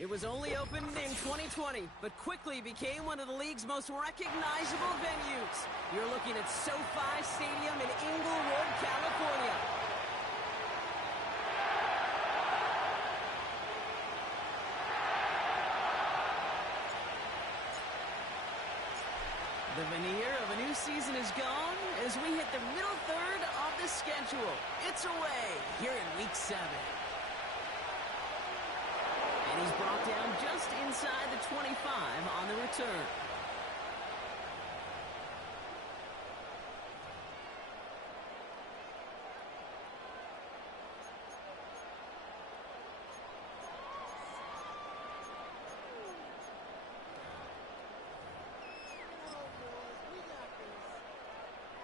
It was only opened in 2020, but quickly became one of the league's most recognizable venues. You're looking at SoFi Stadium in Inglewood, California. The veneer of a new season is gone as we hit the middle third of the schedule. It's away here in Week 7. And he's brought down just inside the 25 on the return.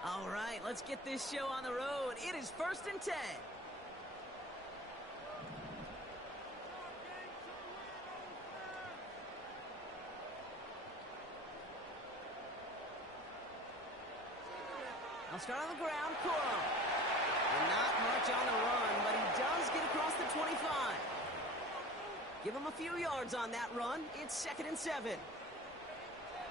All right, let's get this show on the road. It is 1st and 10. I'll start on the ground, Coro. And not much on the run, but he does get across the 25. Give him a few yards on that run. It's 2nd and 7.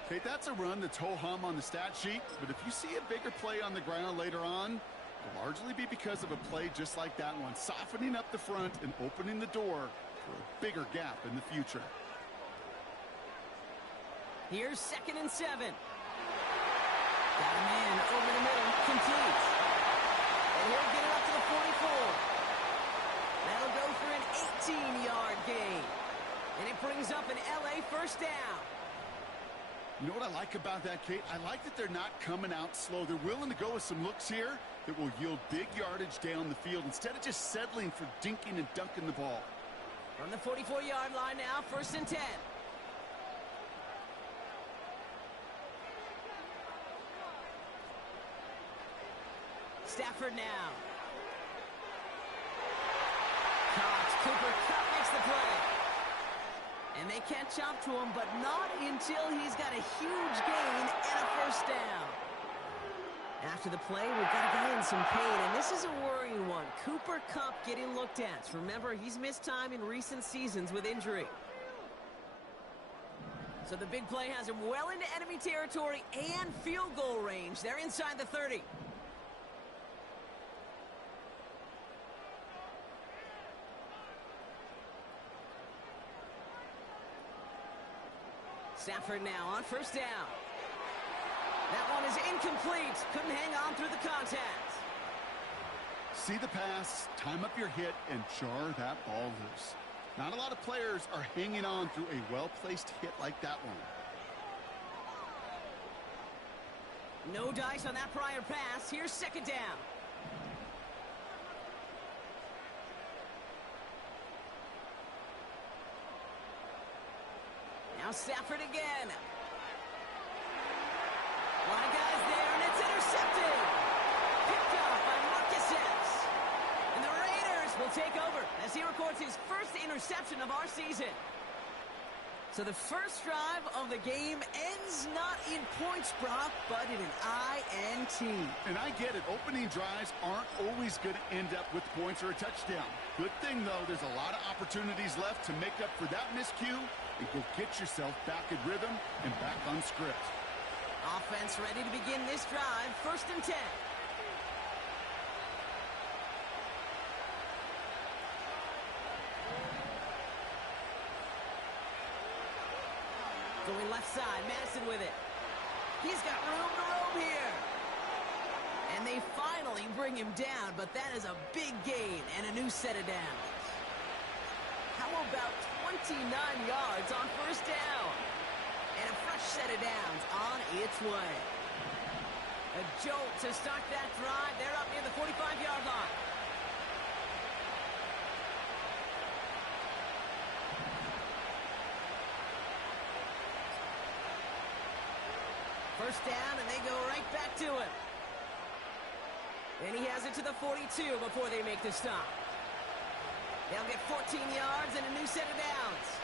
Okay, that's a run that's ho-hum on the stat sheet, but if you see a bigger play on the ground later on, it'll largely be because of a play just like that one, softening up the front and opening the door for a bigger gap in the future. Here's 2nd and 7. Got a man over the middle, complete. And he'll get it up to the 44. That'll go for an 18-yard gain. And it brings up an LA first down. You know what I like about that, Kate? I like that they're not coming out slow. They're willing to go with some looks here that will yield big yardage down the field instead of just settling for dinking and dunking the ball. From the 44-yard line now, 1st and 10. Stafford now. Caught. Cooper Kupp makes the play. And they catch up to him, but not until he's got a huge gain and a first down. After the play, we've got a guy in some pain, and this is a worrying one. Cooper Kupp getting looked at. Remember, he's missed time in recent seasons with injury. So the big play has him well into enemy territory and field goal range. They're inside the 30. Stafford now on 1st down. That one is incomplete. Couldn't hang on through the contact. See the pass, time up your hit, and jar that ball loose. Not a lot of players are hanging on through a well-placed hit like that one. No dice on that prior pass. Here's 2nd down. Now Stafford again. A lot of guys there, and it's intercepted. Picked off by Marcus Epps. And the Raiders will take over as he records his first interception of our season. So the first drive of the game ends not in points, Brock, but in an INT. And I get it. Opening drives aren't always going to end up with points or a touchdown. Good thing, though, there's a lot of opportunities left to make up for that miscue and go get yourself back in rhythm and back on script. Offense ready to begin this drive. 1st and 10. Going left side, Madison with it. He's got room to roam here. And they finally bring him down, but that is a big gain and a new set of downs. How about 29 yards on 1st down? And a fresh set of downs on its way. A jolt to start that drive. They're up near the 45-yard line. First down, and they go right back to him. And he has it to the 42 before they make the stop. They'll get 14 yards and a new set of downs.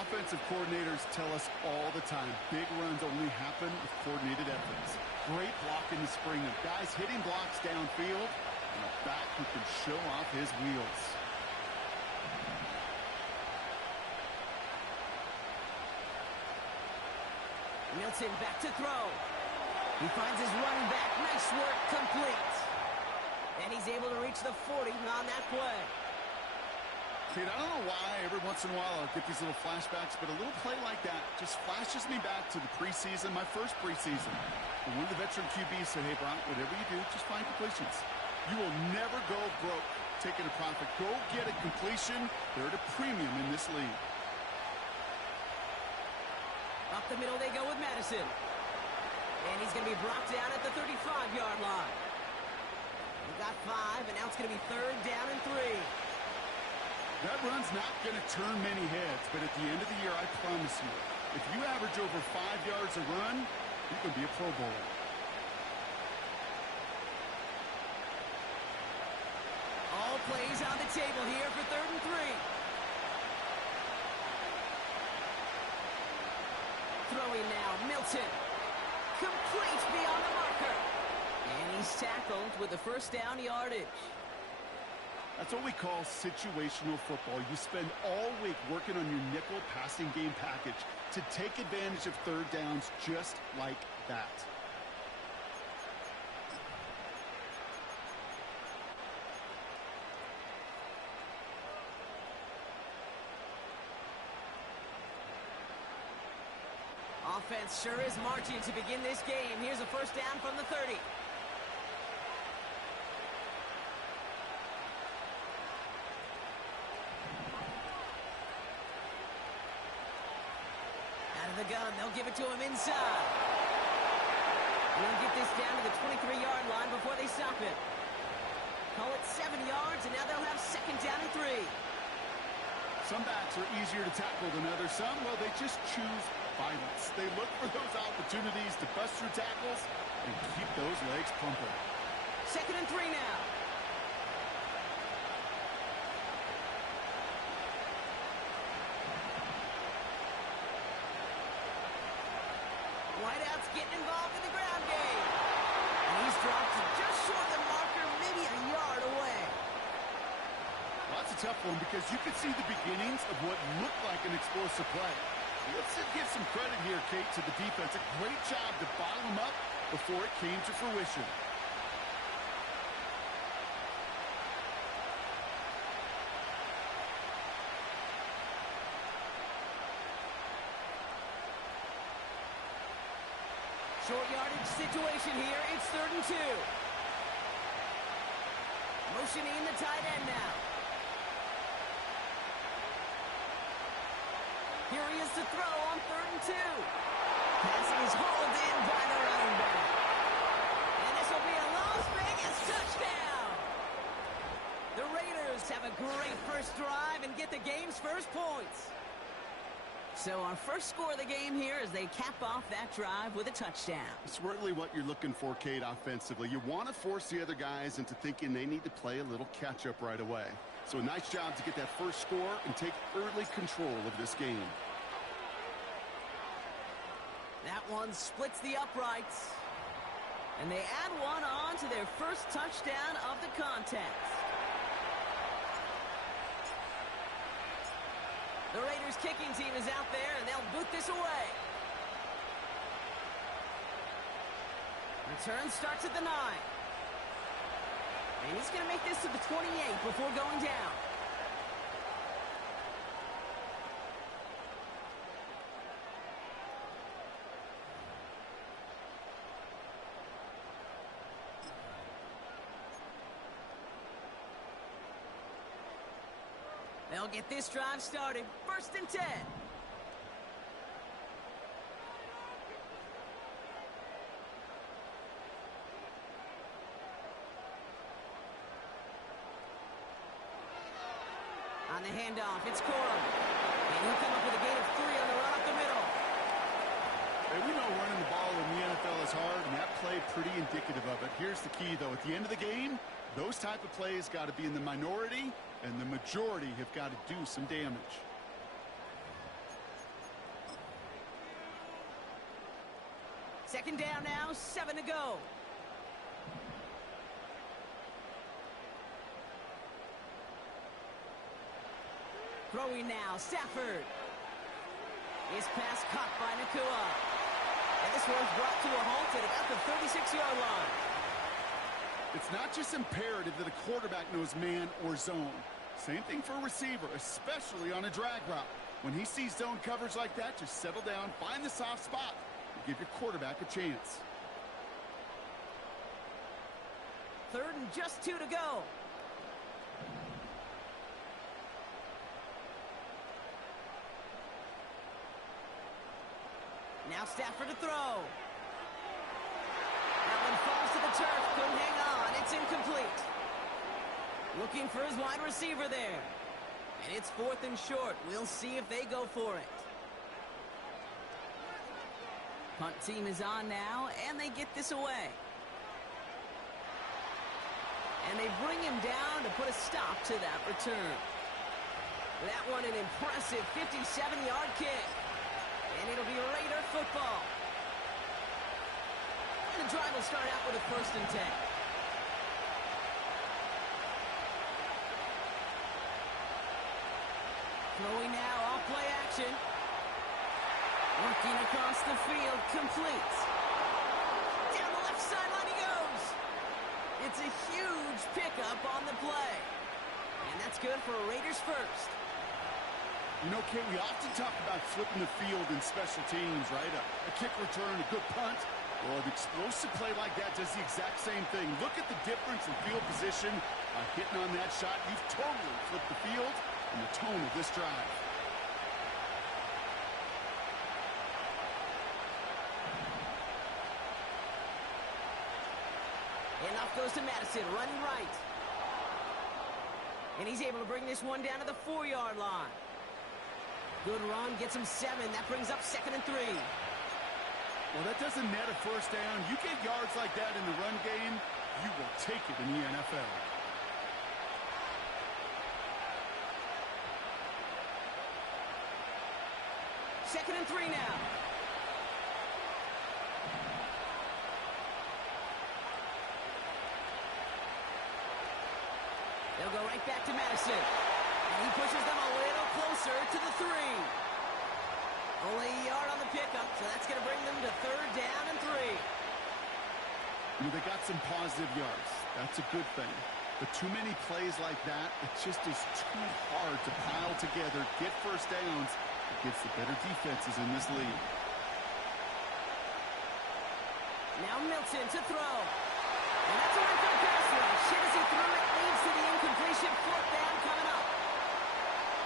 Offensive coordinators tell us all the time, big runs only happen with coordinated efforts. Great block in the spring of guys hitting blocks downfield and a back who can show off his wheels. Milton back to throw. He finds his running back. Nice work, complete. And he's able to reach the 40 on that play. Kate, I don't know why every once in a while I'll get these little flashbacks, but a little play like that just flashes me back to the preseason, my first preseason. And one of the veteran QBs said, hey, Brock, whatever you do, just find completions. You will never go broke taking a profit. Go get a completion. They're at a premium in this league. Up the middle they go with Madison. And he's going to be brought down at the 35-yard line. We got 5, and now it's going to be 3rd down and 3. That run's not going to turn many heads, but at the end of the year, I promise you, if you average over 5 yards a run, you can be a Pro Bowler. All plays on the table here for 3rd and 3. Throwing now, Milton. Complete beyond the marker. And he's tackled with the 1st down yardage. That's what we call situational football. You spend all week working on your nickel passing game package to take advantage of 3rd downs just like that. Offense sure is marching to begin this game. Here's a 1st down from the 30. The gun, they'll give it to him inside. We'll get this down to the 23-yard line before they stop it. Call it 7 yards, and now they'll have 2nd down and 3. Some backs are easier to tackle than others. Some, well, they just choose violence. They look for those opportunities to bust through tackles and keep those legs pumping. 2nd and 3 now. Whiteout's getting involved in the ground game. And he's dropped just short of the marker, maybe a yard away. Well, that's a tough one because you could see the beginnings of what looked like an explosive play. Let's give some credit here, Kate, to the defense. A great job to bottle them up before it came to fruition. Short yardage situation here. It's 3rd and 2. Motioning the tight end now. Here he is to throw on 3rd and 2. Pass is hauled in by the running back. And this will be a Las Vegas touchdown. The Raiders have a great first drive and get the game's first points. So our first score of the game here as they cap off that drive with a touchdown. It's really what you're looking for, Kate, offensively. You want to force the other guys into thinking they need to play a little catch-up right away. So a nice job to get that first score and take early control of this game. That one splits the uprights. And they add one on to their first touchdown of the contest. The Raiders kicking team is out there, and they'll boot this away. Return starts at the 9. And he's going to make this to the 28 before going down. They'll get this drive started. 1st and 10. On the handoff, it's Corum. And he'll come up with a gain of 3 on the run up the middle. Hey, we know running the ball in the NFL is hard, and that play pretty indicative of it. Here's the key, though. At the end of the game, those type of plays got to be in the minority, and the majority have got to do some damage. Second down now, 7 to go. Throwing now, Stafford. His pass caught by Nakua. And this one's brought to a halt at about the 36-yard line. It's not just imperative that a quarterback knows man or zone. Same thing for a receiver, especially on a drag route. When he sees zone coverage like that, just settle down, find the soft spot, and give your quarterback a chance. 3rd and just 2 to go. Now Stafford to throw. That one falls to the turf. Couldn't hang on. It's incomplete. Looking for his wide receiver there. And it's 4th and short. We'll see if they go for it. Punt team is on now, and they get this away. And they bring him down to put a stop to that return. That one an impressive 57-yard kick. And it'll be Raider football. And the drive will start out with a 1st and 10. Throwing now, off play action. Working across the field, complete. Down the left sideline he goes. It's a huge pickup on the play. And that's good for Raiders first. You know, Kate, we often talk about flipping the field in special teams, right? A kick return, a good punt. Well, an explosive play like that does the exact same thing. Look at the difference in field position by hitting on that shot. You've totally flipped the field and the tone of this drive. And off goes to Madison, running right. And he's able to bring this one down to the 4-yard line. Good run, gets him 7. That brings up 2nd and 3. Well, that doesn't net a first down. You get yards like that in the run game, you will take it in the NFL. Second and 3 now. They'll go right back to Madison. And he pushes them a little closer to the 3. Only a yard on the pickup, so that's going to bring them to 3rd down and 3. You know, they got some positive yards. That's a good thing. But too many plays like that, it just is too hard to pile together, get first downs against the better defenses in this league. Now Milton to throw. And that's a win for the pass rush. Hit as he threw it, leads to the incompletion. 4th down coming up.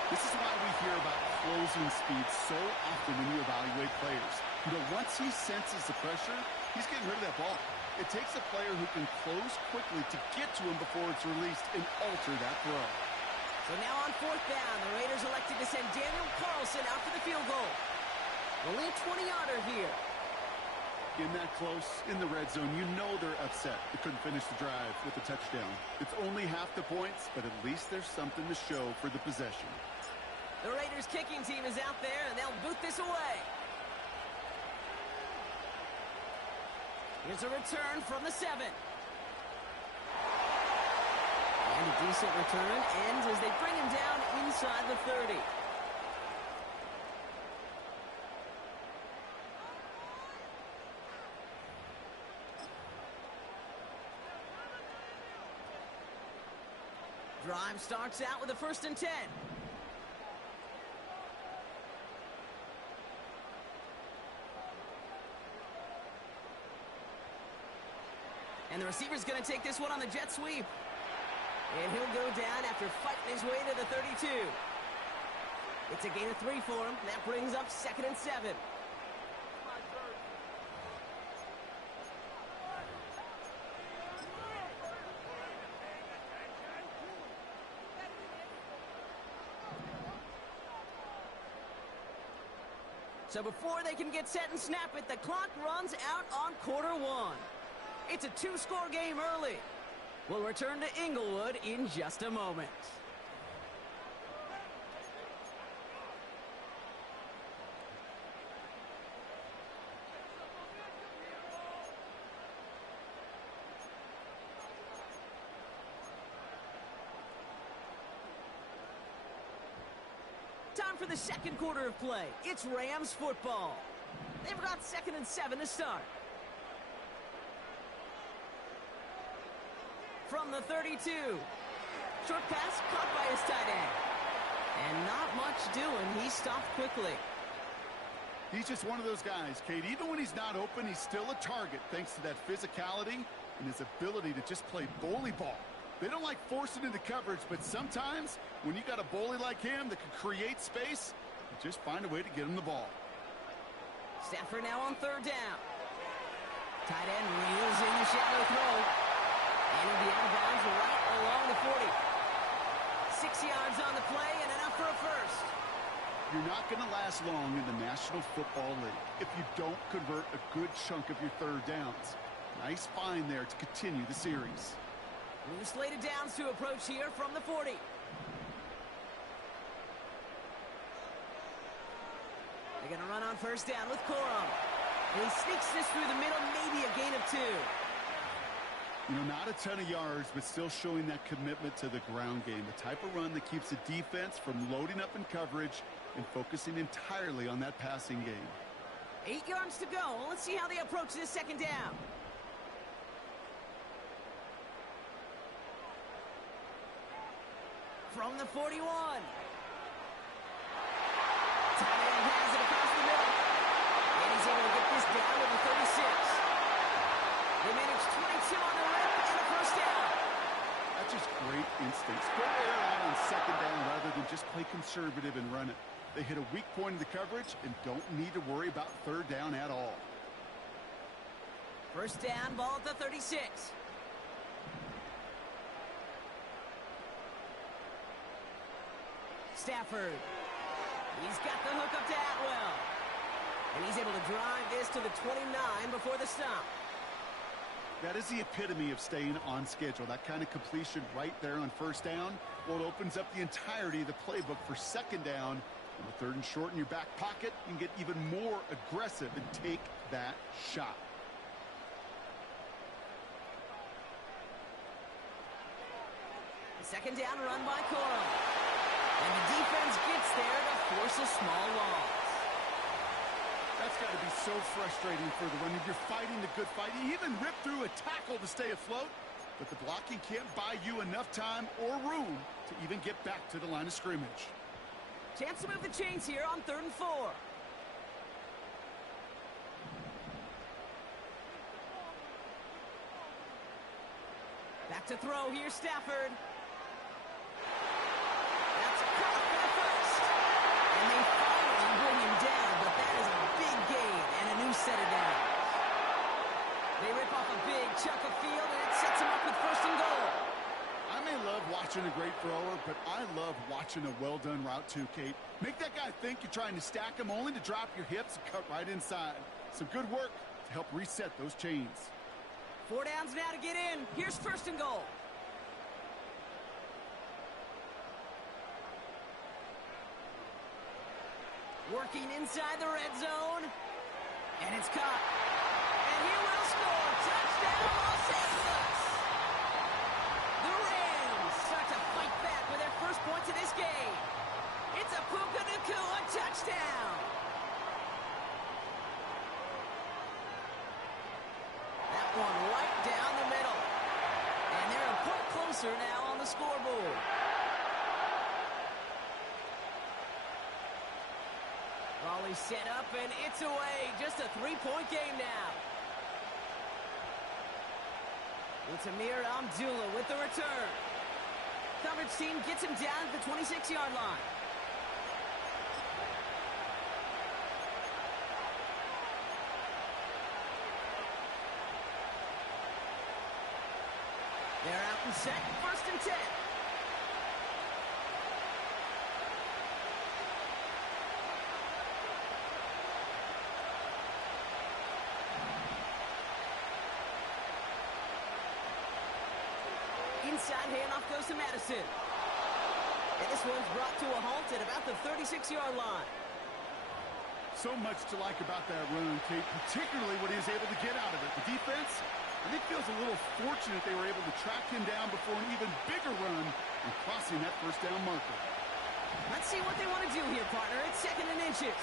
This is why we hear about closing speed so often when you evaluate players. You know, once he senses the pressure, he's getting rid of that ball. It takes a player who can close quickly to get to him before it's released and alter that throw. So now on 4th down, the Raiders elected to send Daniel Carlson out for the field goal. Only a 20-yarder here. In that close, in the red zone, you know they're upset. They couldn't finish the drive with a touchdown. It's only half the points, but at least there's something to show for the possession. The Raiders kicking team is out there, and they'll boot this away. Here's a return from the 7. And a decent return ends as they bring him down inside the 30. Drive starts out with a 1st and 10. And the receiver's going to take this one on the jet sweep. And he'll go down after fighting his way to the 32. It's a gain of 3 for him. That brings up 2nd and 7. So before they can get set and snap it, the clock runs out on quarter 1. It's a 2-score game early. We'll return to Inglewood in just a moment. Time for the second quarter of play. It's Rams football. They've got 2nd and 7 to start. From the 32. Short pass caught by his tight end. And not much doing. He stopped quickly. He's just one of those guys, Kate. Even when he's not open, he's still a target thanks to that physicality and his ability to just play bully ball. They don't like forcing into coverage, but sometimes when you got a bully like him that can create space, you just find a way to get him the ball. Stafford now on 3rd down. Tight end reels in the shadow throw. And he'll be out of bounds right along the 40. 6 yards on the play and enough for a first. You're not going to last long in the National Football League if you don't convert a good chunk of your 3rd downs. Nice find there to continue the series. New slate of downs to approach here from the 40. They're going to run on 1st down with Corum. And he sneaks this through the middle, maybe a gain of 2. You know, not a ton of yards, but still showing that commitment to the ground game. The type of run that keeps the defense from loading up in coverage and focusing entirely on that passing game. 8 yards to go. Let's see how they approach this 2nd down. From the 41. Tight end has it across the middle. And he's able to get this down to the 36. They manage 22 on the rip and a first down. That's just great instincts. Go air out on 2nd down rather than just play conservative and run it. They hit a weak point in the coverage and don't need to worry about 3rd down at all. First down, ball at the 36. Stafford. He's got the hook up to Atwell. And he's able to drive this to the 29 before the stop. That is the epitome of staying on schedule. That kind of completion right there on 1st down. Well, it opens up the entirety of the playbook for 2nd down. And with 3rd and short in your back pocket, you can get even more aggressive and take that shot. The 2nd down run by Corum. And the defense gets there to force a small loss. That's got to be so frustrating for the runner. You're fighting the good fight. You even rip through a tackle to stay afloat, but the blocking can't buy you enough time or room to even get back to the line of scrimmage. Chance to move the chains here on 3rd and 4. Back to throw here, Stafford. That's caught for the first. And they finally bring him down, but that is a big gain and a new set of downs. They rip off a big chunk of field, and it sets him up with 1st and goal. I may love watching a great thrower, but I love watching a well-done route too, Kate. Make that guy think you're trying to stack him only to drop your hips and cut right inside. Some good work to help reset those chains. 4 downs now to get in. Here's 1st and goal. Working inside the red zone. And it's caught. And he will score. Touchdown, Los Angeles. The Rams start to fight back with their first points of this game. It's a Puka Nacua touchdown. That one right down the middle. And they're a point closer now on the scoreboard. Volley set up, and it's away. Just a 3-point game now. It's Amir Abdullah with the return. Coverage team gets him down at the 26-yard line. They're out and set. 1st and 10. Inside handoff goes to Madison. And this one's brought to a halt at about the 36-yard line. So much to like about that run, Kate, particularly what he was able to get out of it. The defense, I think, feels a little fortunate they were able to track him down before an even bigger run and crossing that 1st down marker. Let's see what they want to do here, partner. It's 2nd and inches.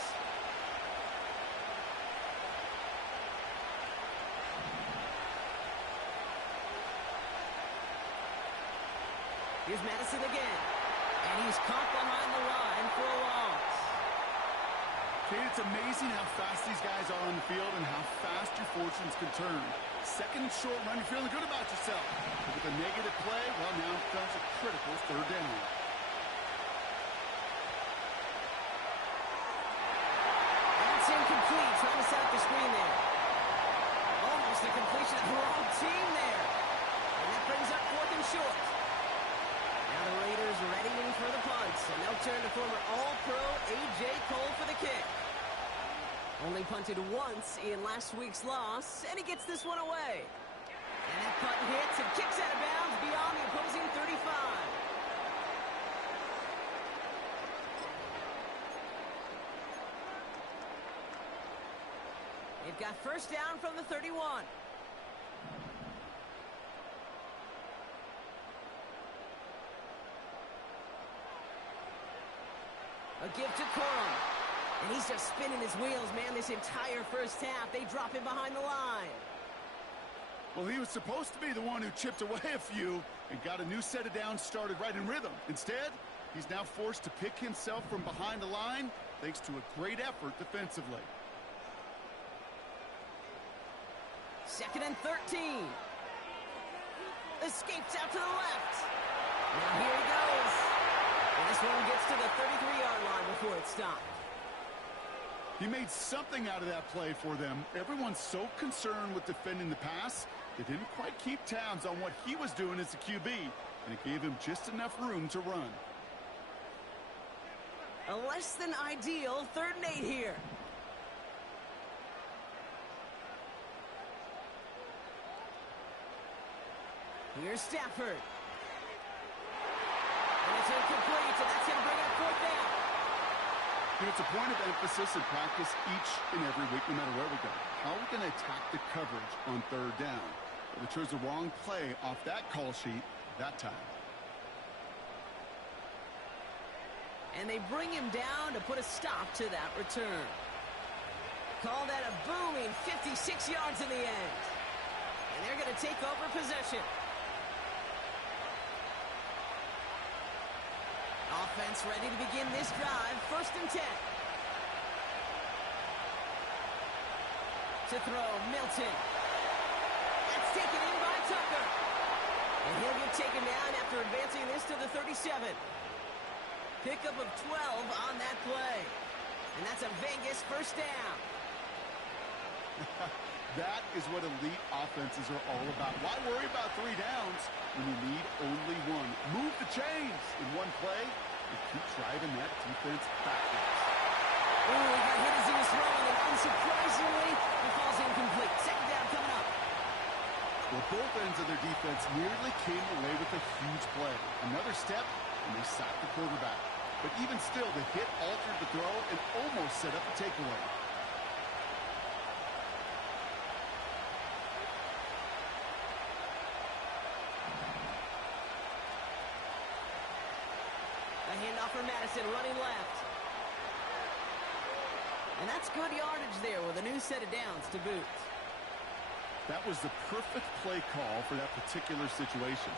Here's Madison again. And he's caught behind the line for a loss. Kate, it's amazing how fast these guys are on the field and how fast your fortunes can turn. Second and short run, you're feeling good about yourself. But with a negative play, well, now comes a critical third down. That's incomplete. Trying to set up the screen there. Almost a completion of the wrong team there. And that brings up fourth and short. Now the Raiders readying for the punts. And they'll turn to former All-Pro A.J. Cole for the kick. Only punted once in last week's loss, and he gets this one away. And that punt hits and kicks out of bounds beyond the opposing 35. It got first down from the 31. A give to Corum. And he's just spinning his wheels, man, this entire first half. They drop him behind the line. Well, he was supposed to be the one who chipped away a few and got a new set of downs started right in rhythm. Instead, he's now forced to pick himself from behind the line thanks to a great effort defensively. Second and 13. Escapes out to the left. Now here he goes. And this one gets to the 33-yard line before it stopped. He made something out of that play for them. Everyone's so concerned with defending the pass, they didn't quite keep tabs on what he was doing as a QB, and it gave him just enough room to run. A less than ideal 3rd and 8 here. Here's Stafford. And it's incomplete, and that's going to bring up 4th down. You know, it's a point of emphasis in practice each and every week, no matter where we go. How are we going to attack the coverage on 3rd down? Well, they chose the wrong play off that call sheet that time. And they bring him down to put a stop to that return. Call that a booming 56 yards in the end. And they're going to take over possession. Offense ready to begin this drive. 1st and 10. To throw, Milton. That's taken in by Tucker. And he'll get taken down after advancing this to the 37. Pickup of 12 on that play. And that's a Vegas 1st down. That is what elite offenses are all about. Why worry about 3 downs when you need only 1? Move the chains in one play and keep driving that defense backwards. Oh, he got hit as he was throwing, and unsurprisingly, it falls incomplete. 2nd down coming up. Well, both ends of their defense nearly came away with a huge play. Another step, and they sacked the quarterback. But even still, the hit altered the throw and almost set up a takeaway. A handoff for Madison, running left. And that's good yardage there with a new set of downs to boot. That was the perfect play call for that particular situation.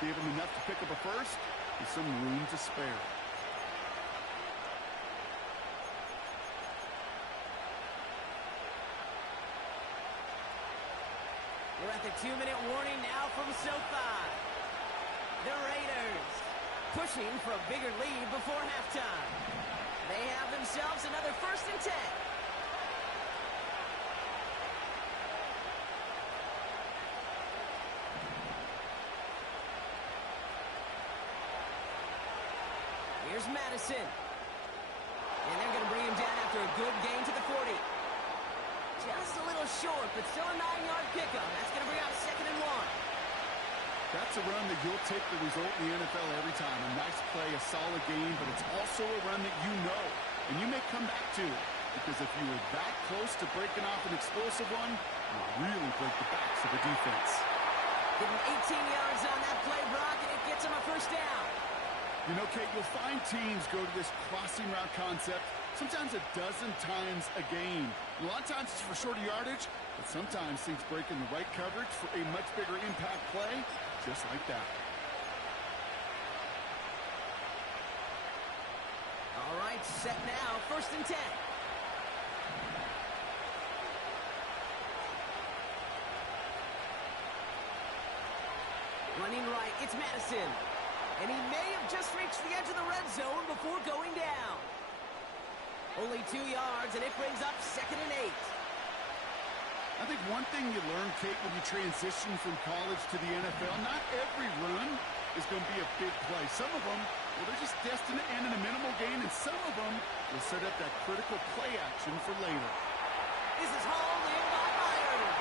Gave him enough to pick up a first with some room to spare. We're at the 2-minute warning now from SoFi. The Raiders pushing for a bigger lead before halftime. They have themselves another 1st and 10. Here's Madison. And they're going to bring him down after a good gain to the 40. Just a little short, but still a 9-yard pickup. That's going to bring out 2nd and 1. That's a run that you'll take the result in the NFL every time. A nice play, a solid game, but it's also a run that you know. And you may come back to it, because if you were that close to breaking off an explosive one, you'll really break the backs of the defense. Give him 18 yards on that play, Brock, and it gets him a 1st down. You know, Kate, you'll find teams go to this crossing route concept sometimes a dozen times a game. A lot of times it's for shorter yardage, but sometimes things break in the right coverage for a much bigger impact play, just like that. Set now, 1st and 10. Running right, it's Madison. And he may have just reached the edge of the red zone before going down. Only 2 yards, and it brings up 2nd and 8. I think one thing you learn, Kate, when you transition from college to the NFL, not every run is going to be a big play. Some of them, well, they're just destined to end in a minimal gain, and some of them will set up that critical play action for later. This is hauled in by Myers.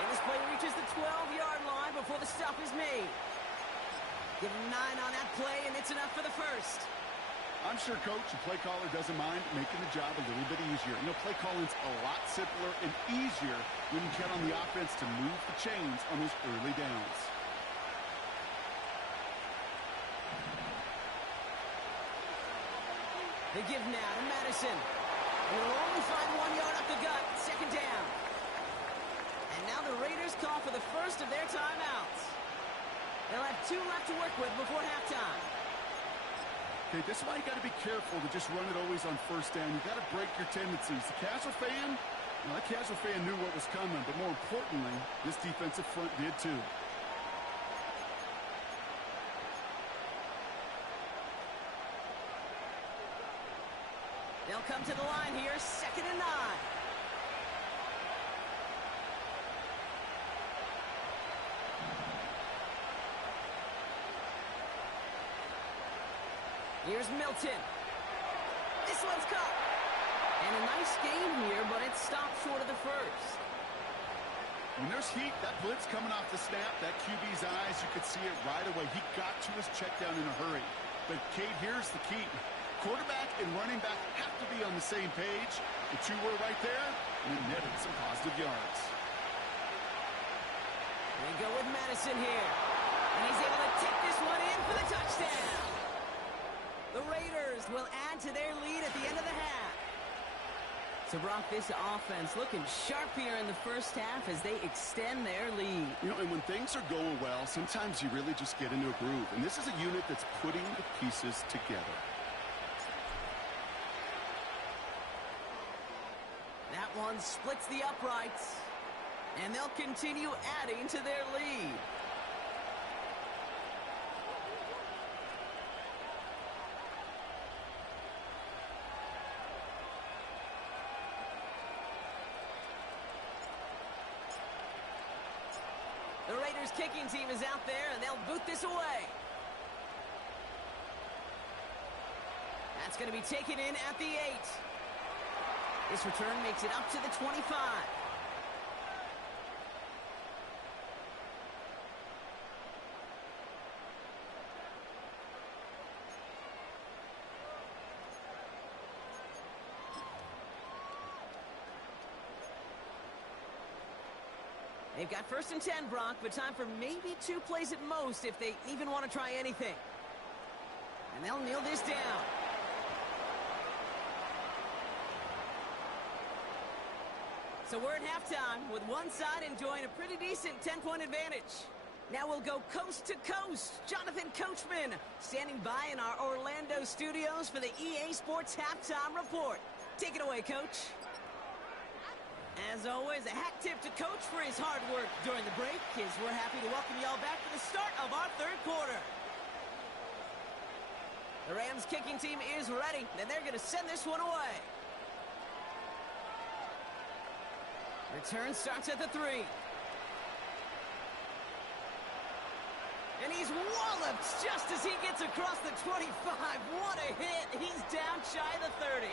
And this play reaches the 12-yard line before the stop is made. Give him 9 on that play, and it's enough for the first. I'm sure Coach and play caller doesn't mind making the job a little bit easier. You know, play calling's a lot simpler and easier when you count on the offense to move the chains on those early downs. They give now to Madison. And they'll only find 1 yard up the gut, 2nd down. And now the Raiders call for the first of their timeouts. They'll have 2 left to work with before halftime. Okay, this is why you got to be careful to just run it always on 1st down. You got to break your tendencies. The casual fan, well, that casual fan knew what was coming, but more importantly, this defensive front did too. They'll come to the line here, 2nd and 9. Here's Milton. This one's caught. And a nice gain here, but it stopped short of the first. When there's heat, that blitz coming off the snap, that QB's eyes, you could see it right away. He got to his check down in a hurry. But, Kate, here's the key. Quarterback and running back have to be on the same page. The 2 were right there, and it netted some positive yards. They go with Madison here. And he's able to take this one in for the touchdown. The Raiders will add to their lead at the end of the half. So, Brock, this offense looking sharp here in the first half as they extend their lead. You know, and when things are going well, sometimes you really just get into a groove. And this is a unit that's putting the pieces together. That one splits the uprights. And they'll continue adding to their lead. The Raiders kicking team is out there, and they'll boot this away. That's going to be taken in at the 8. This return makes it up to the 25. They've got 1st and 10, Brock, but time for maybe 2 plays at most if they even want to try anything. And they'll kneel this down. So we're at halftime with one side enjoying a pretty decent 10-point advantage. Now we'll go coast to coast. Jonathan Coachman standing by in our Orlando studios for the EA Sports Halftime Report. Take it away, Coach. As always, a hat tip to Coach for his hard work during the break, as we're happy to welcome y'all back for the start of our 3rd quarter. The Rams kicking team is ready, and they're going to send this one away. Return starts at the 3. And he's walloped just as he gets across the 25. What a hit. He's down shy of the 30.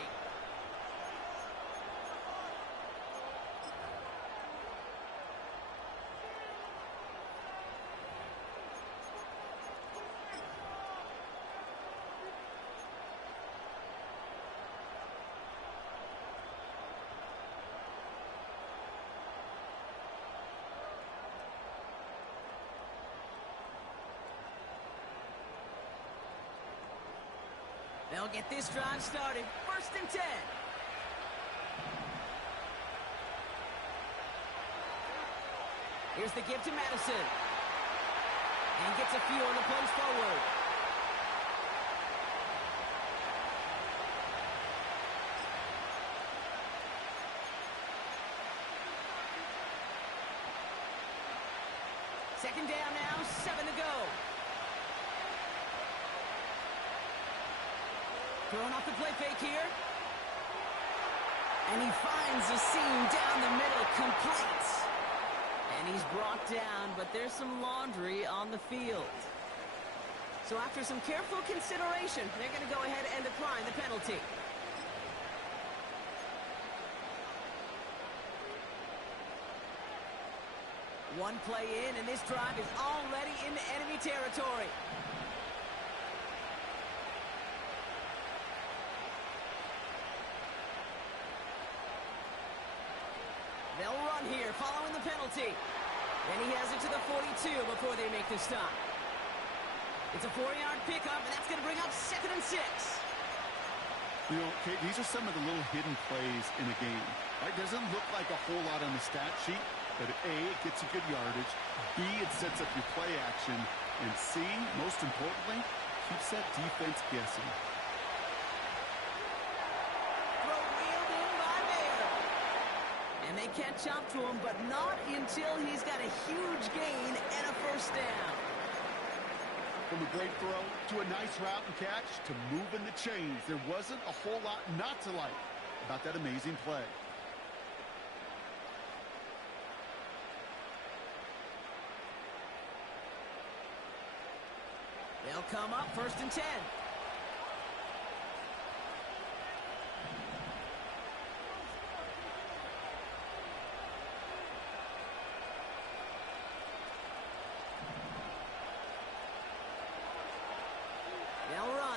They'll get this drive started. 1st and 10. Here's the give to Madison. And gets a few on the punch forward. Second down now, 7 to go. Throwing off the play fake here. And he finds the seam down the middle, complete. And he's brought down, but there's some laundry on the field. So after some careful consideration, they're going to go ahead and decline the penalty. One play in, and this drive is already into enemy territory. They'll run here, following the penalty. And he has it to the 42 before they make the stop. It's a 4-yard pickup, and that's going to bring up 2nd and 6. You know, Kate, these are some of the little hidden plays in a game. Right? Doesn't look like a whole lot on the stat sheet, but A, it gets you good yardage. B, it sets up your play action. And C, most importantly, keeps that defense guessing. And they catch up to him, but not until he's got a huge gain and a first down. From a great throw to a nice route and catch to moving the chains, there wasn't a whole lot not to like about that amazing play. They'll come up 1st and 10.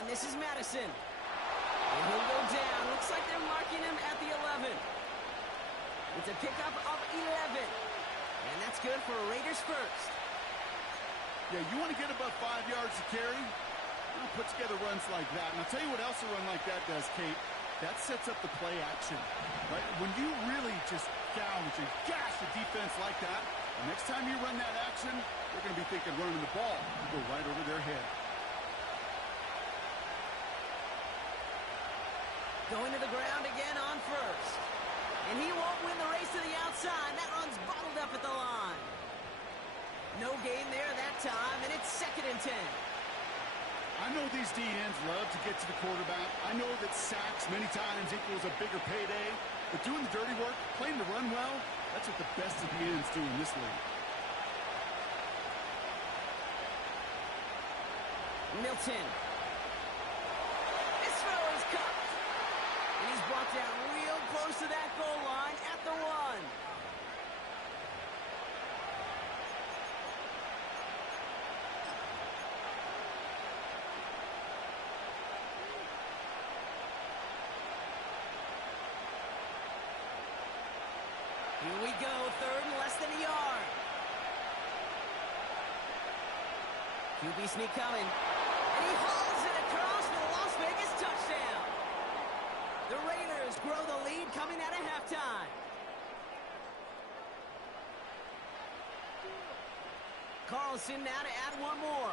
This is Madison. And he'll go down. Looks like they're marking him at the 11. It's a pickup of 11. And that's good for Raiders first. Yeah, you want to get above 5 yards to carry? Well, put together runs like that. And I'll tell you what else a run like that does, Kate. That sets up the play action. Right? When you really just gouge and gash the defense like that, the next time you run that action, they're going to be thinking running the ball. You go right over their head. Going to the ground again on first. And he won't win the race to the outside. That run's bottled up at the line. No gain there that time, and it's 2nd and 10. I know these DNs love to get to the quarterback. I know that sacks many times equals a bigger payday. But doing the dirty work, playing the run well, that's what the best of the ends do in this league. Milton. This throw is cut. And he's brought down real close to that goal line at the 1. Here we go, 3rd and less than a yard. QB sneak coming. And he hauls it across for the Las Vegas touchdown. The Raiders grow the lead coming out of halftime. Carlson now to add one more.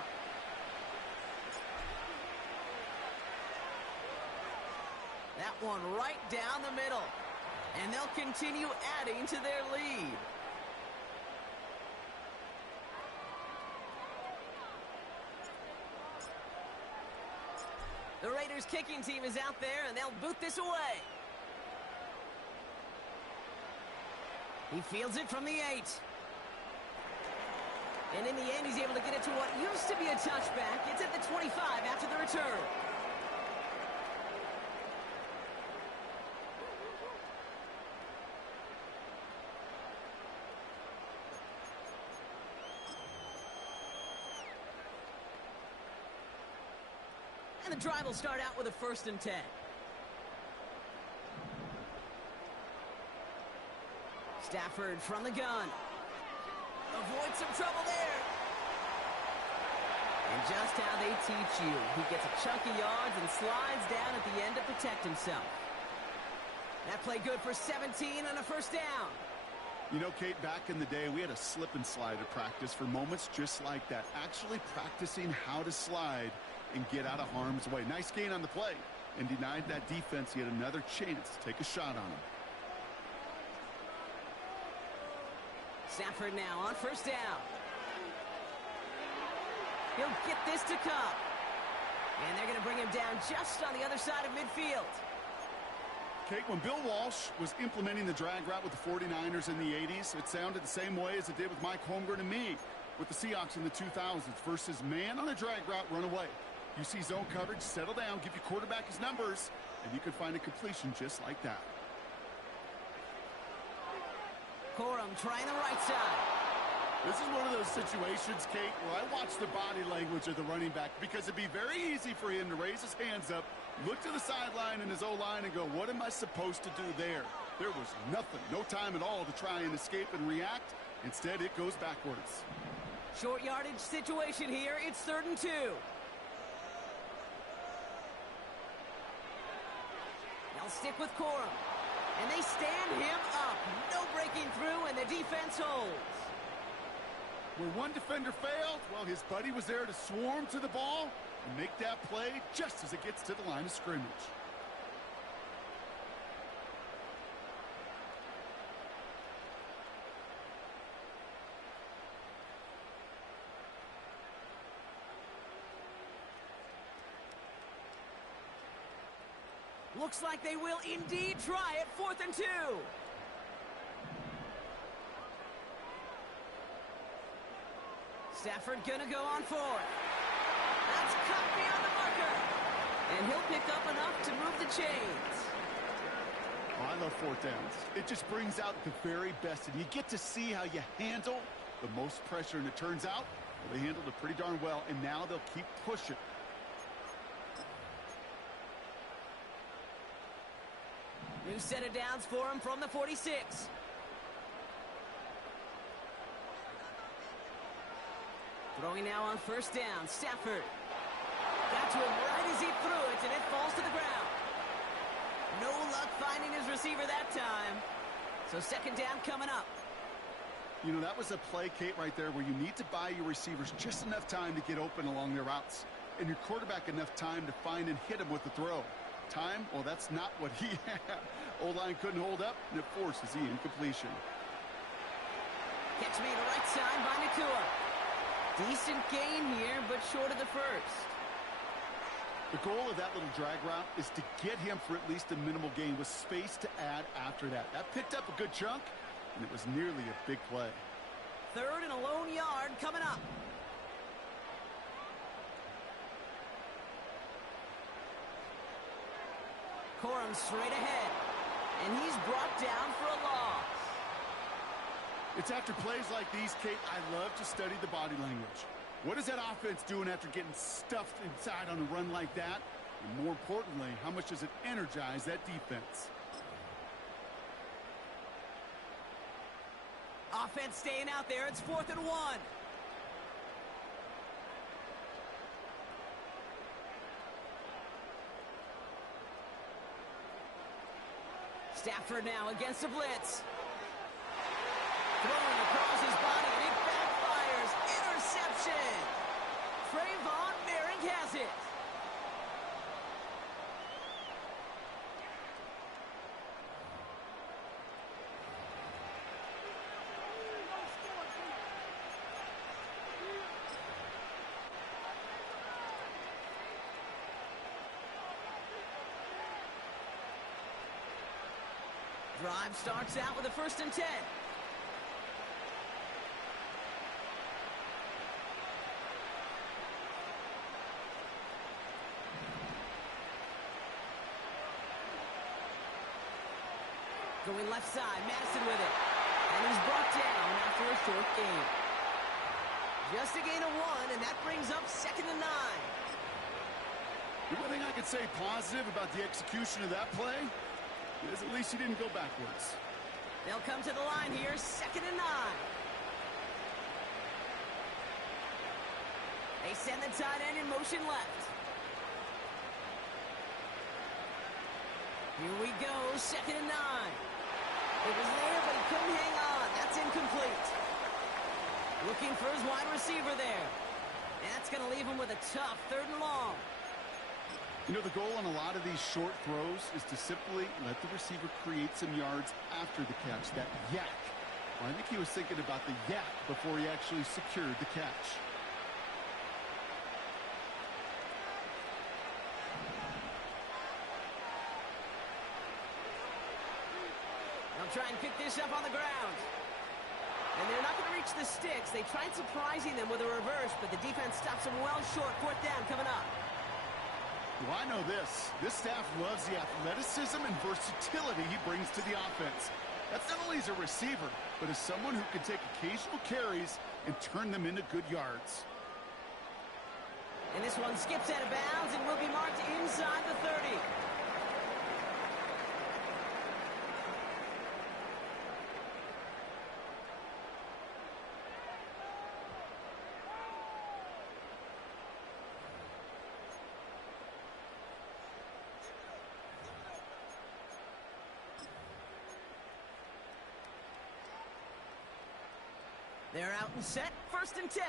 That one right down the middle. And they'll continue adding to their lead. The Raiders kicking team is out there, and they'll boot this away. He fields it from the 8. And in the end, he's able to get it to what used to be a touchback. It's at the 25 after the return. And the drive will start out with a 1st and 10. Stafford from the gun. Avoid some trouble there. And just how they teach you. He gets a chunk of yards and slides down at the end to protect himself. That play good for 17 on a 1st down. You know, Kate, back in the day, we had a slip and slide at practice for moments just like that. Actually practicing how to slide and get out of harm's way. Nice gain on the play. And denied that defense yet another chance to take a shot on him. Stafford now on 1st down. He'll get this to come. And they're going to bring him down just on the other side of midfield. Kate, when Bill Walsh was implementing the drag route with the 49ers in the 80s, it sounded the same way as it did with Mike Holmgren and me with the Seahawks in the 2000s versus man on a drag route, run away. You see zone coverage, settle down, give your quarterback his numbers, and you can find a completion just like that. Corum trying the right side. This is one of those situations, Kate, where I watch the body language of the running back because it'd be very easy for him to raise his hands up, look to the sideline in his O-line and go, what am I supposed to do there? There was nothing, no time at all to try and escape and react. Instead, it goes backwards. Short yardage situation here. It's 3rd and 2. They'll stick with Corum. And they stand him up. No breaking through, and the defense holds. Where one defender failed, well, his buddy was there to swarm to the ball and make that play just as it gets to the line of scrimmage. Looks like they will indeed try it. 4th and 2. Stafford gonna go on 4th. That's caught beyond the marker. And he'll pick up enough to move the chains. Oh, I love 4th downs. It just brings out the very best. And you get to see how you handle the most pressure. And it turns out, well, they handled it pretty darn well. And now they'll keep pushing. New set of downs for him from the 46. Throwing now on 1st down. Stafford. Got to him right as he threw it, and it falls to the ground. No luck finding his receiver that time. So 2nd down coming up. You know, that was a play, Kate, right there where you need to buy your receivers just enough time to get open along their routes. And your quarterback enough time to find and hit him with the throw. Time? Well, that's not what he had. O-line couldn't hold up, and it forces the incompletion. Catch made right side by Nakua. Decent gain here, but short of the 1st. The goal of that little drag route is to get him for at least a minimal gain with space to add after that. That picked up a good chunk, and it was nearly a big play. 3rd and a lone yard coming up. Corum straight ahead, and he's brought down for a loss. It's after plays like these, Kate, I love to study the body language. What is that offense doing after getting stuffed inside on a run like that? And more importantly, how much does it energize that defense? Offense staying out there. It's 4th and 1. Stafford now against the blitz. Throwing across his body, and it backfires. Interception. Trayvon Merrick has it. Drive starts out with a 1st and 10. Going left side, Madison with it. And he's brought down after a short gain. Just a gain of 1, and that brings up 2nd and 9. The one thing I could say positive about the execution of that play is at least he didn't go backwards. They'll come to the line here, 2nd and 9. They send the tight end in motion left. Here we go, 2nd and 9. It was there, but he couldn't hang on. That's incomplete. Looking for his wide receiver there. And that's going to leave him with a tough 3rd and long. You know, the goal on a lot of these short throws is to simply let the receiver create some yards after the catch, that yak. Well, I think he was thinking about the yak before he actually secured the catch. try and pick this up on the ground. And they're not going to reach the sticks. They tried surprising them with a reverse, but the defense stops them well short. Fourth down coming up. Well, I know this. This staff loves the athleticism and versatility he brings to the offense. That's not only as a receiver, but as someone who can take occasional carries and turn them into good yards. And this one skips out of bounds and will be marked inside the 30. They're out and set, 1st and 10.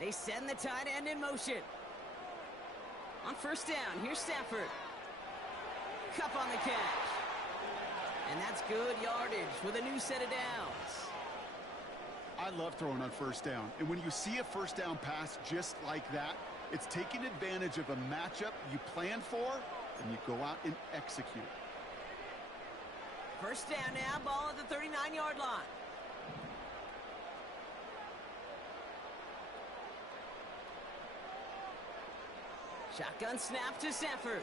They send the tight end in motion. On 1st down, here's Stafford. Cup on the catch. And that's good yardage with a new set of downs. I love throwing on 1st down. And when you see a 1st down pass just like that, it's taking advantage of a matchup you plan for, and you go out and execute. 1st down now, ball at the 39-yard line. Shotgun snap to Stafford.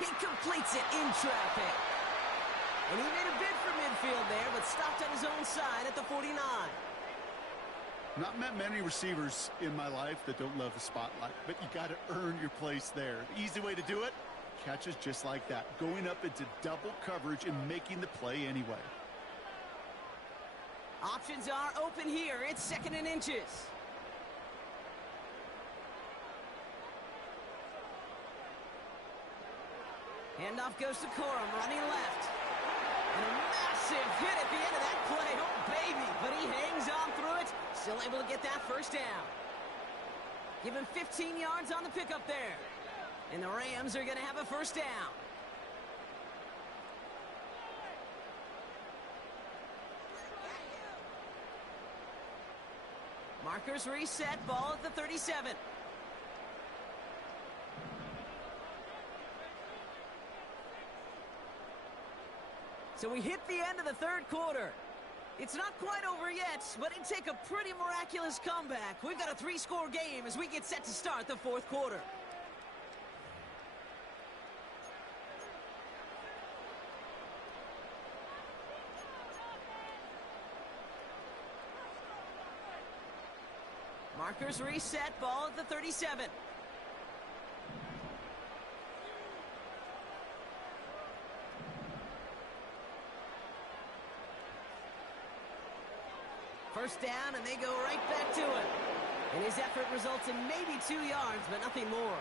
He completes it in traffic. And he made a bid for midfield there, but stopped on his own side at the 49. Not met many receivers in my life that don't love the spotlight, but you got to earn your place there. The easy way to do it, catches just like that, going up into double coverage and making the play anyway. Options are open here. It's 2nd and inches. Handoff goes to Corum, running left. And a massive hit at the end of that play. Oh, baby. But he hangs on through it. Still able to get that 1st down. Give him 15 yards on the pickup there. And the Rams are going to have a 1st down. Markers reset. Ball at the 37. So we hit the end of the 3rd quarter. It's not quite over yet, but it'd take a pretty miraculous comeback. We've got a 3-score game as we get set to start the 4th quarter. Markers reset, ball at the 37. First down, and they go right back to it. And his effort results in maybe 2 yards, but nothing more.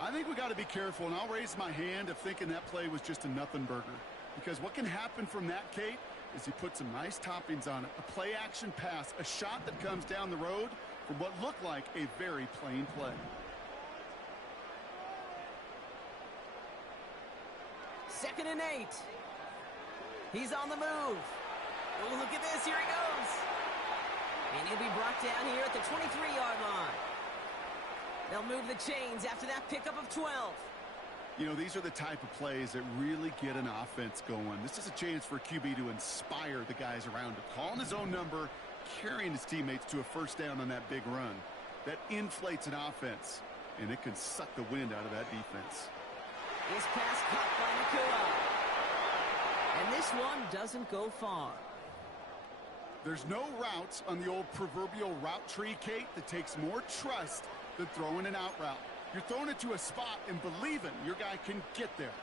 I think we got to be careful, and I'll raise my hand of thinking that play was just a nothing burger. Because what can happen from that, Kate, is he put some nice toppings on it. A play-action pass, a shot that comes down the road from what looked like a very plain play. 2nd and 8. He's on the move. Oh, look at this. Here he goes. And he'll be brought down here at the 23-yard line. They'll move the chains after that pickup of 12. You know, these are the type of plays that really get an offense going. This is a chance for QB to inspire the guys around him. Calling his own number, carrying his teammates to a 1st down on that big run. That inflates an offense, and it can suck the wind out of that defense. This pass caught by Nakua. And this one doesn't go far. There's no routes on the old proverbial route tree, Kate, that takes more trust than throwing an out route. You're throwing it to a spot and believing your guy can get there.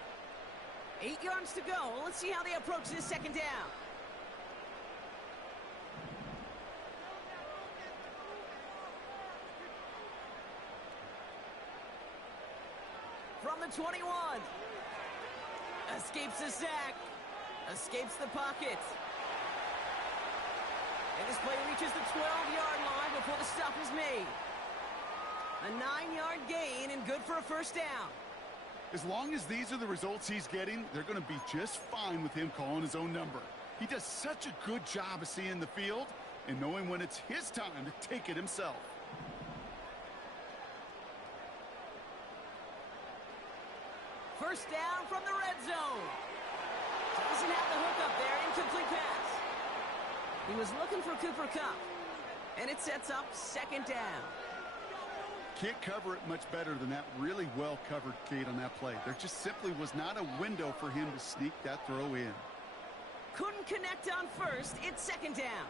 8 yards to go. Let's see how they approach this 2nd down. From the 21. Escapes the sack. Escapes the pocket. And this play reaches the 12-yard line before the stop is made. A 9-yard gain and good for a 1st down. As long as these are the results he's getting, they're going to be just fine with him calling his own number. He does such a good job of seeing the field and knowing when it's his time to take it himself. first down from the red zone. Doesn't have the hookup there. Incomplete pass. He was looking for Cooper Kupp. And it sets up second down. Can't cover it much better than that really well-covered gate on that play. There just simply was not a window for him to sneak that throw in. Couldn't connect on first. It's second down.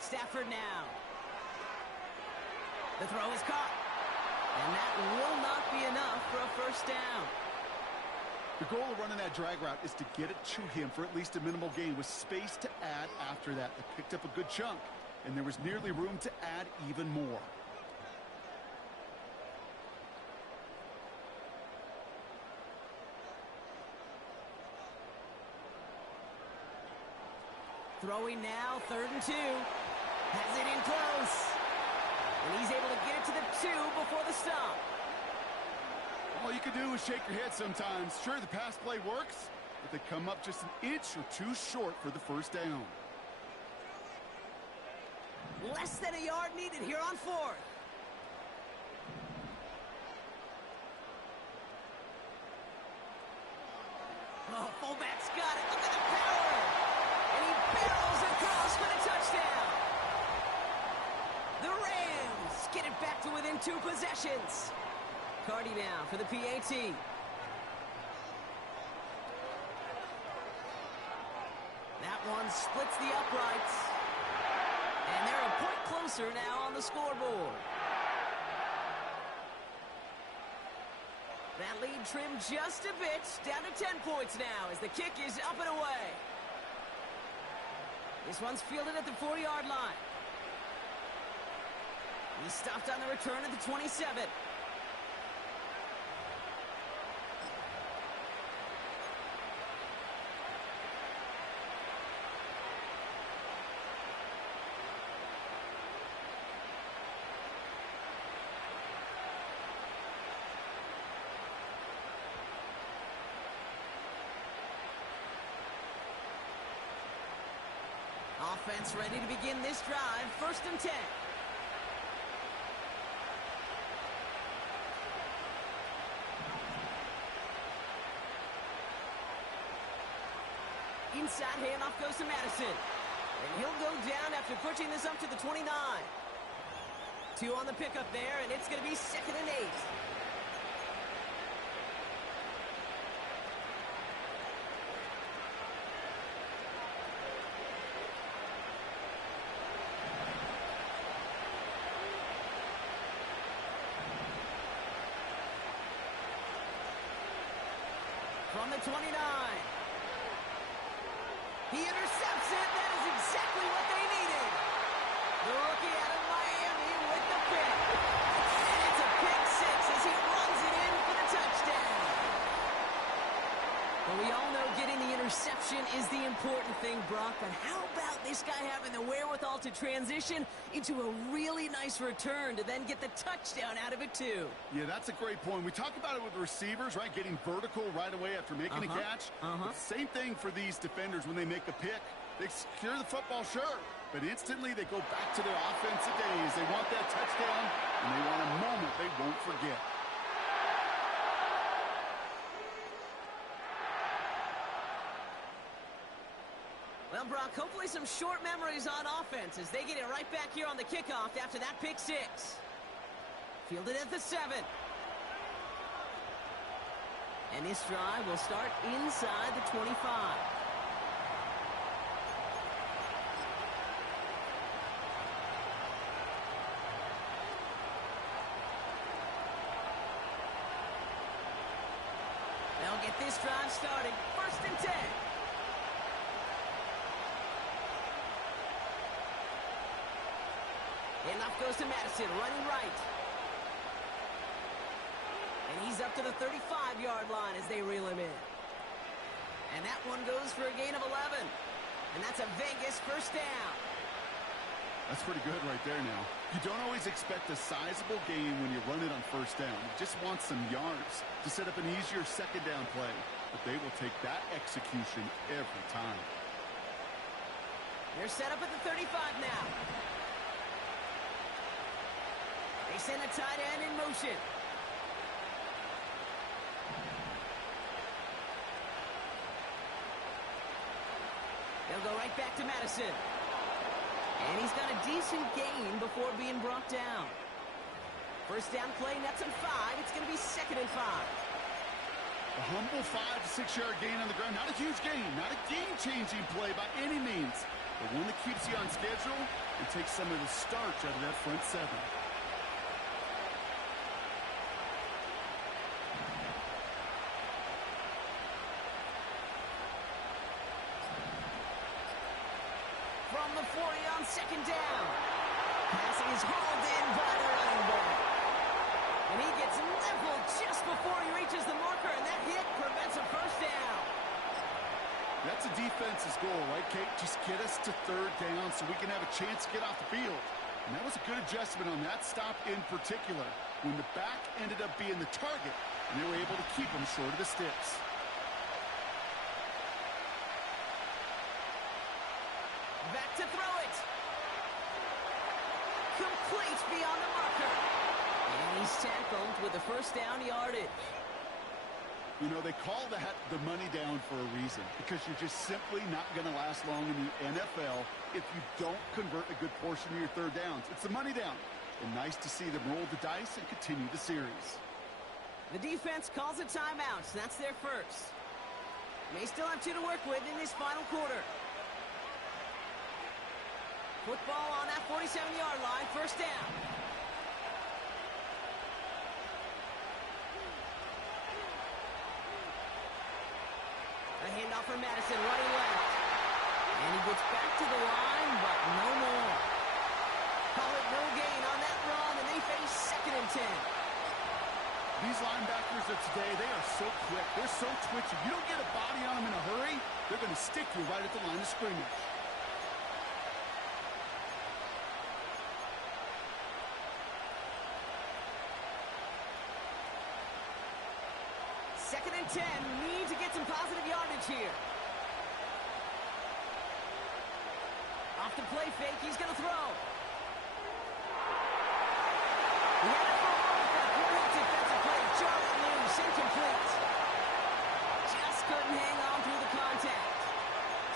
Stafford now. The throw is caught. And that will not be enough for a first down. The goal of running that drag route is to get it to him for at least a minimal gain with space to add after that. They picked up a good chunk, and there was nearly room to add even more. Throwing now, 3rd and 2. Has it in close. And he's able to get it to the 2 before the stop. All you can do is shake your head sometimes. Sure, the pass play works, but they come up just an inch or two short for the first down. Less than a yard needed here on 4th. Oh, fullback's got it. Look at the power. And he barrels across for the touchdown. The Rams get it back to within 2 possessions. Cardi now for the PAT. That one splits the uprights. And they're a point closer now on the scoreboard. That lead trimmed just a bit, down to 10 points now as the kick is up and away. This one's fielded at the 40-yard line. He stopped on the return at the 27. Offense ready to begin this drive. 1st and 10. Inside handoff goes to Madison. And he'll go down after pushing this up to the 29. 2 on the pickup there, and it's going to be 2nd and 8. From the 29. He intercepts it. That is exactly what they needed. The rookie out of Miami with the pick. And it's a pick 6 as he runs it in for the touchdown. But we all know getting the interception is the important thing, Brock. But how about this guy having the wherewithal to transition into a really nice return to then get the touchdown out of it, too? Yeah, that's a great point. We talk about it with the receivers, right? Getting vertical right away after making a catch. Same thing for these defenders when they make a pick. They secure the football, sure, but instantly they go back to their offensive days. They want that touchdown, and they want a moment they won't forget. Well, Brock, hopefully some short memories on offense as they get it right back here on the kickoff after that pick 6. Fielded at the 7. And this drive will start inside the 25. They'll get this drive started. 1st and 10. Handoff goes to Madison, running right. And he's up to the 35-yard line as they reel him in. And that one goes for a gain of 11. And that's a Vegas first down. That's pretty good right there now. You don't always expect a sizable gain when you run it on 1st down. You just want some yards to set up an easier 2nd down play. But they will take that execution every time. They're set up at the 35 now. They send a tight end in motion. They'll go right back to Madison. And he's got a decent gain before being brought down. First down play, nets him 5. It's going to be 2nd and 5. A humble 5 to 6 yard gain on the ground. Not a huge gain, not a game-changing play by any means, but one that keeps you on schedule and takes some of the starch out of that front 7. From the 40 on 2nd down. Pass is hauled in by the running back. And he gets leveled just before he reaches the marker, and that hit prevents a first down. That's a defense's goal, right, Kate? Just get us to 3rd down so we can have a chance to get off the field. And that was a good adjustment on that stop in particular, when the back ended up being the target, and they were able to keep him short of the sticks. Back to throw it. Complete beyond the marker. And he's tackled with the first down yardage. You know, they call that the money down for a reason, because you're just simply not going to last long in the NFL if you don't convert a good portion of your 3rd downs. It's the money down. And nice to see them roll the dice and continue the series. The defense calls a timeout. That's their first. They still have 2 to work with in this final quarter. Football on that 47-yard line, first down. A handoff for Madison, running left. And he gets back to the line, but no more. Call it no gain on that run, and they face 2nd and 10. These linebackers of today, they are so quick. They're so twitchy. You don't get a body on them in a hurry, they're going to stick you right at the line of scrimmage. Second and 10, need to get some positive yardage here. Off the play fake, he's going to throw. He had it for a moment, but a great defensive play. Jarred it loose, incomplete. Just couldn't hang on through the contact.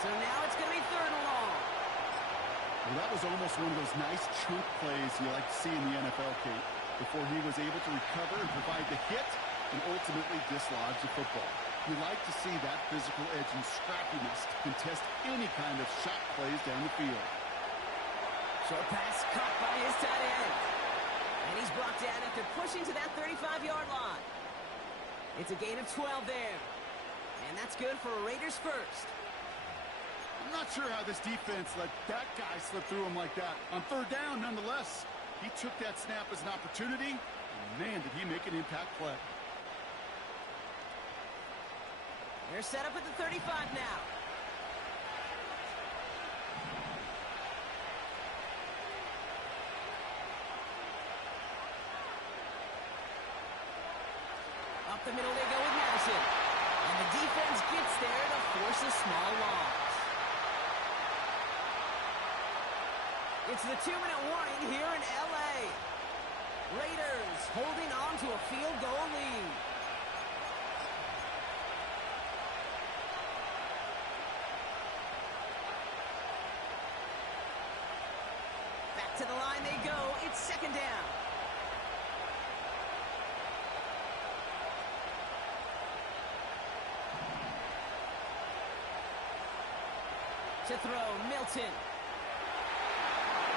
So now it's going to be 3rd and long. Well, that was almost one of those nice chunk plays you like to see in the NFL, Kate, before he was able to recover and provide the hit and ultimately dislodge the football. You like to see that physical edge and scrappiness to contest any kind of shot plays down the field. Short pass caught by his tight end. And he's brought down after pushing to that 35-yard line. It's a gain of 12 there. And that's good for a Raiders first. I'm not sure how this defense let that guy slip through him like that. On 3rd down, nonetheless, he took that snap as an opportunity, and man, did he make an impact play. They're set up at the 35 now. Up the middle they go with Madison. And the defense gets there to force a small loss. It's the 2-minute warning here in LA. Raiders holding on to a field goal lead. To the line they go. It's 2nd down. To throw, Milton.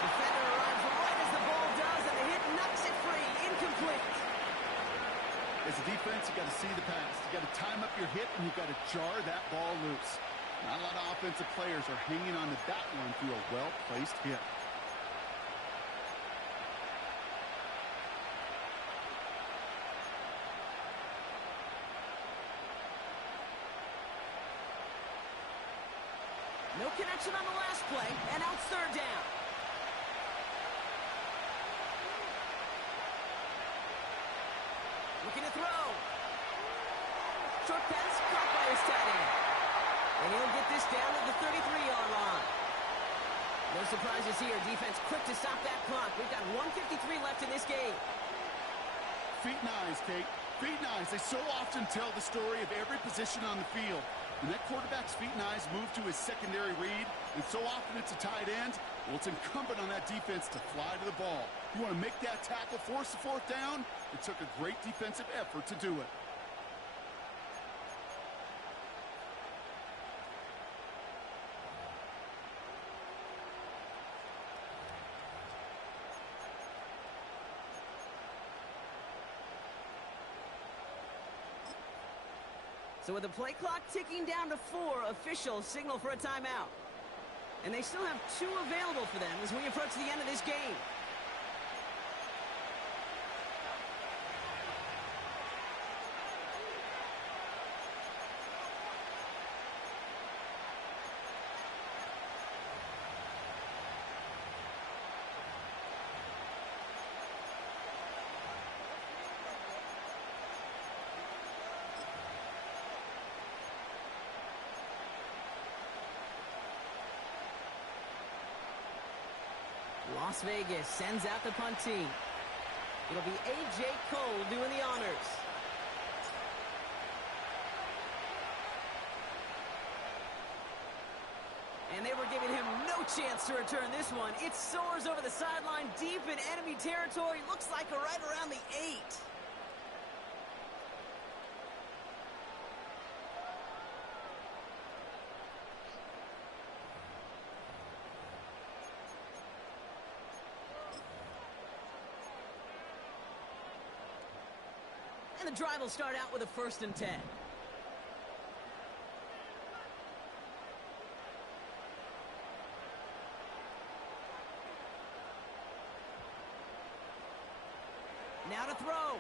Defender arrives right as the ball does, and the hit knocks it free. Incomplete. As a defense, you got to see the pass. You got to time up your hit, and you got to jar that ball loose. Not a lot of offensive players are hanging on to that one through a well-placed hit. No connection on the last play, and now it's 3rd down. Looking to throw. Short pass caught by his tight end. And he'll get this down to the 33-yard line. No surprises here. Defense quick to stop that clock. We've got 1:53 left in this game. Feet and eyes, Kate. Feet and eyes. They so often tell the story of every position on the field. When that quarterback's feet and eyes move to his secondary read, and so often it's a tight end, well, it's incumbent on that defense to fly to the ball. You want to make that tackle, force the fourth down? It took a great defensive effort to do it. So with the play clock ticking down to 4, officials signal for a timeout. And they still have 2 available for them as we approach the end of this game. Las Vegas sends out the punt team. It'll be A.J. Cole doing the honors. And they were giving him no chance to return this one. It soars over the sideline deep in enemy territory. Looks like right around the 8. And the drive will start out with a 1st and 10. Now to throw.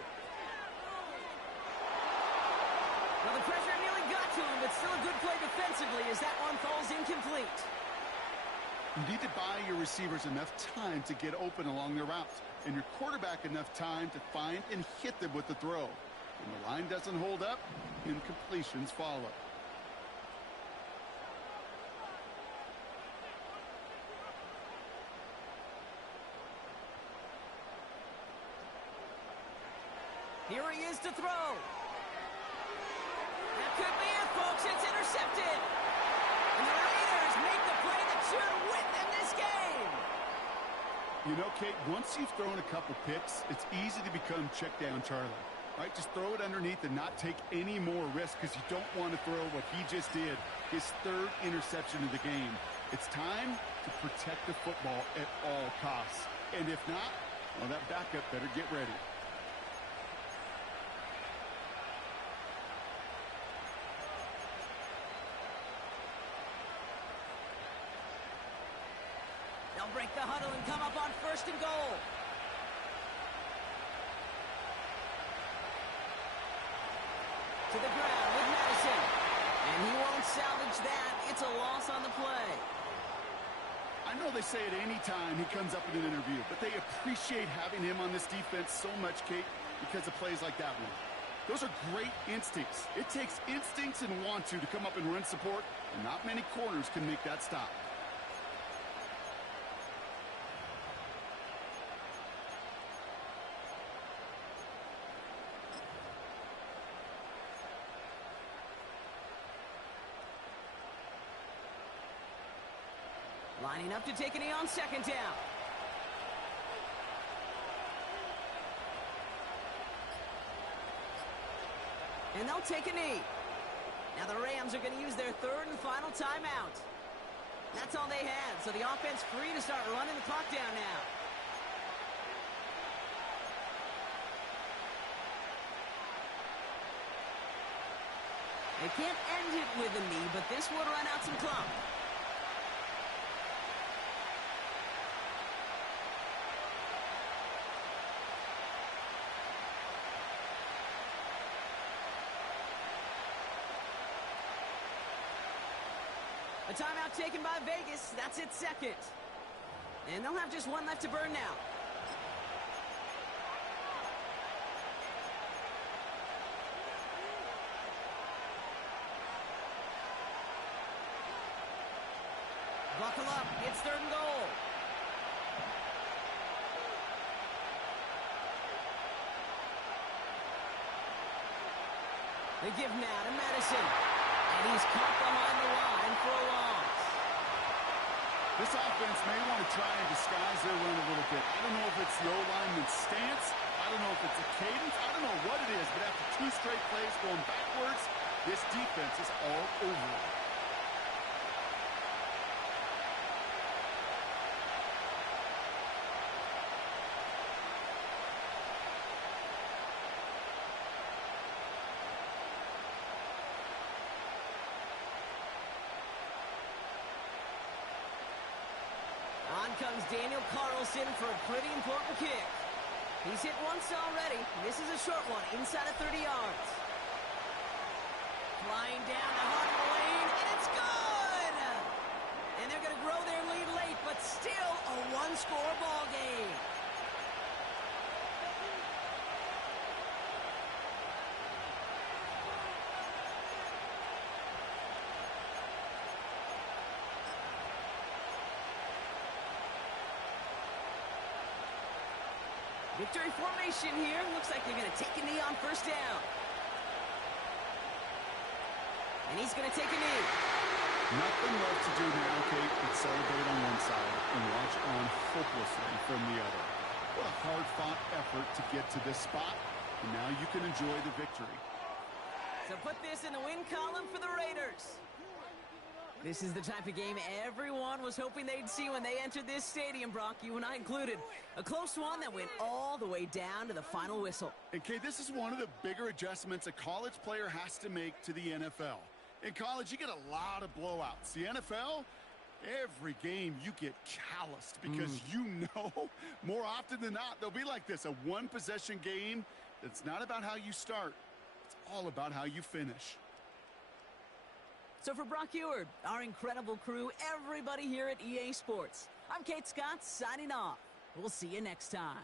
Well, the pressure nearly got to him, but still a good play defensively as that one falls incomplete. You need to buy your receivers enough time to get open along their routes, and your quarterback enough time to find and hit them with the throw. When the line doesn't hold up, incompletions follow. Here he is to throw. That could be it, folks. It's intercepted. And the Raiders make the play that should win them this game. You know, Kate, once you've thrown a couple picks, it's easy to become check down Charlie. Right, just throw it underneath and not take any more risk because you don't want to throw what he just did, his 3rd interception of the game. It's time to protect the football at all costs. And if not, well, that backup better get ready. They'll break the huddle and come up on 1st and goal. To the ground with Madison. And he won't salvage that. It's a loss on the play. I know they say it any time he comes up in an interview, but they appreciate having him on this defense so much, Kate, because of plays like that one. Those are great instincts. It takes instincts and want to come up and run support, and not many corners can make that stop. Lining up to take a knee on 2nd down. And they'll take a knee. Now the Rams are going to use their 3rd and final timeout. That's all they had, so the offense free to start running the clock down now. They can't end it with a knee, but this would run out some clock. A timeout taken by Vegas. That's its 2nd. And they'll have just one left to burn now. Buckle up. It's 3rd and goal. They give now to Madison. And he's caught behind the line for a loss. This offense may want to try and disguise their run a little bit. I don't know if it's the O-lineman's stance. I don't know if it's a cadence. I don't know what it is. But after 2 straight plays going backwards, this defense is all over it. On comes Daniel Carlson for a pretty important kick. He's hit once already. This is a short one, inside of 30 yards. Flying down the heart of the lane, and it's good! And they're going to grow their lead late, but still a 1-score ball game. Victory formation here. Looks like they're going to take a knee on 1st down. And he's going to take a knee. Nothing left to do now, Kate, but celebrate on one side and watch on hopelessly from the other. What a hard-fought effort to get to this spot, and now you can enjoy the victory. So put this in the win column for the Raiders. This is the type of game everyone was hoping they'd see when they entered this stadium, Brock, you and I included. A close one that went all the way down to the final whistle. And, Kate, this is one of the bigger adjustments a college player has to make to the NFL. In college, you get a lot of blowouts. The NFL, every game you get calloused because you know more often than not they'll be like this, a one-possession game. It's not about how you start. It's all about how you finish. So for Brock Eward, our incredible crew, everybody here at EA Sports, I'm Kate Scott signing off. We'll see you next time.